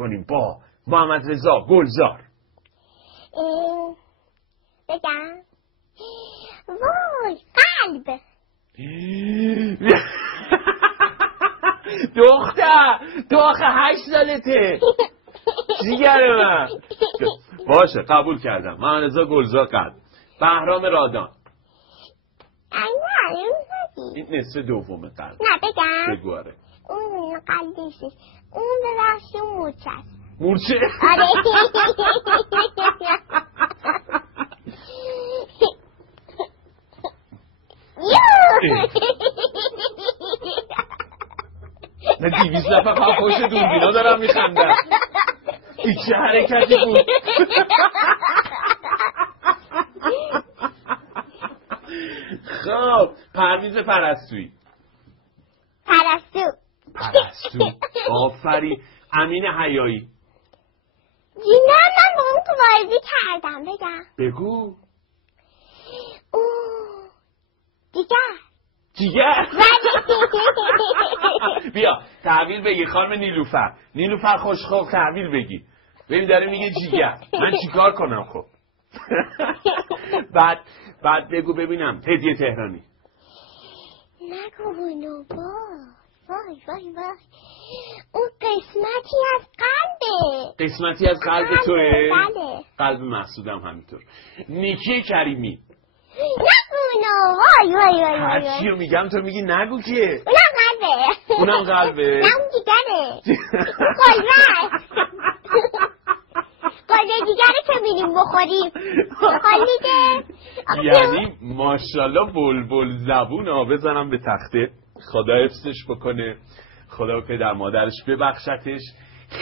میکنیم با محمد رضا گلزار. بگم وای قلب. تو آخه 8 سالته جیگر من. باشه قبول کردم. محمد رضا گلزار قلب. بهرام رادان. این نصف دوم قلب. نه بگم بگو. آره اون قلبیش اون ببخشی مورچه است. مورچه؟ آره. نه 200 نفر پشت دوربینا دارم میخندن. این چه حرکتی بود؟ خب پرویز پرستویی. پرستو آفرین. امین حیایی. نه من با اون تو وارزی کردم. بگم بگو. جیگر. بیا تحویل بگی خانم نیلوفر خوشخواه تحویل بگی. ببین داره میگه جیگر. من چیکار کنم خب؟ بعد بگو ببینم هدیه تهرانی. نگو اونو وای اون قسمتی از قلبه. قسمتی از قلب توه؟ بله. قلب محسودم همینطور. نیکی کریمی. نگو اونو وای هر چیو میگم تو میگی نگو که. اونم قلبه. نه اون دیگره. قلبه دیگره که میریم بخوریم. حالیده. یعنی ماشاءالله بلبل زبون بزنم به تخته. خدا حفظش بکنه. خدا به پدر مادرش ببخشتش.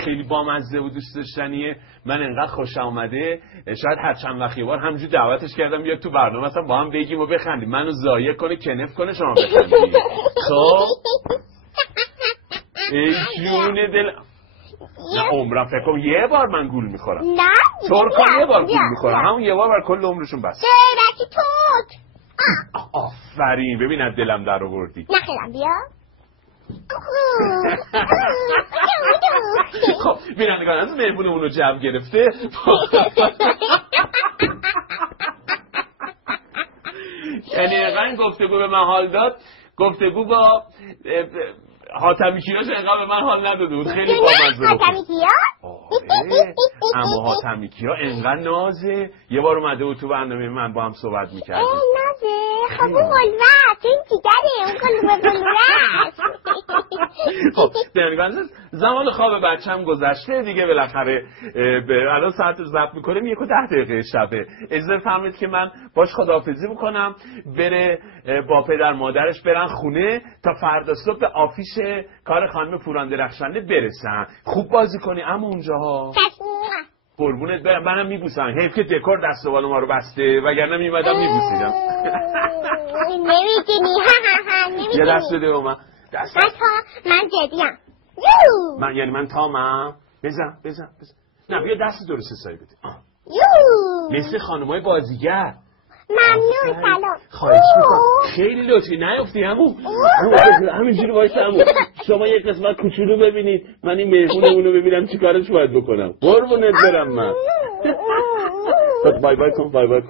خیلی بامزه و دوست داشتنیه. من انقدر خوشم اومده شاید هر چند وقت یه بار همینجوری دعوتش کردم بیاد تو برنامه مثلا با هم بگیم و بخندیم. منو ضایع کنه کنف کنه شما بخندید. خب ای جون دل. نه عمرم فکر کنم یه بار من گول میخورم. نه ترکا یه بار گول میخورم. همون یه بار بر کل عمرشون بس. بکی توک. آفرین ببین از دلم در آوردی. نخیرم بیا. خب بینندگان از مهمونمون رو جمع گرفته. یعنی اینقدر گفتگو به من حال داد. گفتگو با حاتمی کیاش اینقدر به من حال نداده بود. خیلی بامزه بود. حاتمی کیا؟ اما حاتمی کیا اینقدر نازه. یه بار اومده بود تو برنامه من با هم صحبت میکردیم. نازه خب اون قلوت این دیگره اون قلوه خب بینندگان زمان خواب بچم گذشته دیگه بالاخره الان ساعت ضبط میکنیم 1:10 شبه. اجازه فرمایید که من باش خداحافظی بکنم. بره با پدر مادرش برن خونه تا فردا صبح به آفیش کار خانم پوران درخشنده برسن. خوب بازی کنی اما اونجاها. قربونت برم. منم میبوسم. حیف که دکور دست و بال ما رو بسته وگرنه میومدم میبوسیدم. نمیتونی. یه دست بده به من. من جدیم. من تامم. بزن. نه بیا دست درست حسابی بده. مثل خانمای بازیگر. ممنون سلام. خواهش میکنم. خیلی لطفی نیفتی همینجوری وایسا عمو. شما یه قسمت کوچولو ببینید من این مهمونمون رو ببینم چیکارش باید بکنم. قربونت برم من. بای بای کن. بای بای.